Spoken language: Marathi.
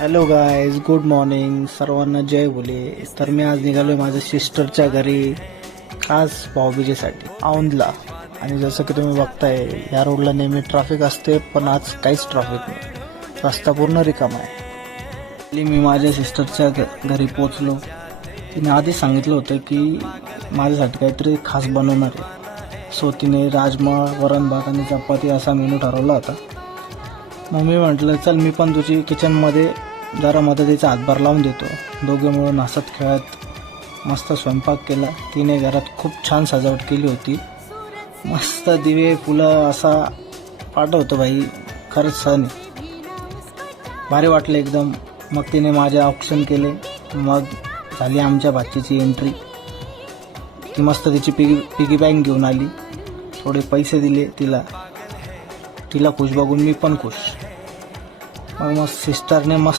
हॅलो गायज, गुड मॉर्निंग सर्वांना, जय बोले. तर मी आज निघालो आहे माझ्या सिस्टरच्या घरी खास भाऊबीजेसाठी औंधला. आणि जसं की तुम्ही बघताय या रोडला नेहमी ट्रॅफिक असते, पण आज काहीच ट्रॅफिक नाही, रस्ता पूर्ण रिकामा आहे. मी माझ्या सिस्टरच्या घरी पोचलो. तिने आधीच सांगितलं होतं की माझ्यासाठी काहीतरी खास बनवणार आहे. सो तिने राजमा, वरण भात आणि चपाती असा मेनू ठरवला होता. मग मी म्हटलं चल मी पण तुझी किचनमध्ये जरा मदतीचा हातभार लावून देतो. दोघे मिळून हसत खेळत मस्त स्वयंपाक केला. तिने घरात खूप छान सजावट केली होती. मस्त दिवे फुलं असा पाठवतो भाई, खरंच सण आहे. भारी वाटलं एकदम. मग तिने माझे ऑप्शन केले. मग झाली आमच्या भाचीची एंट्री. ती मस्त तिची पिगी बँक घेऊन आली. थोडे पैसे दिले तिला खुश बघून मी पण खुश. मग सिस्टरने मस्त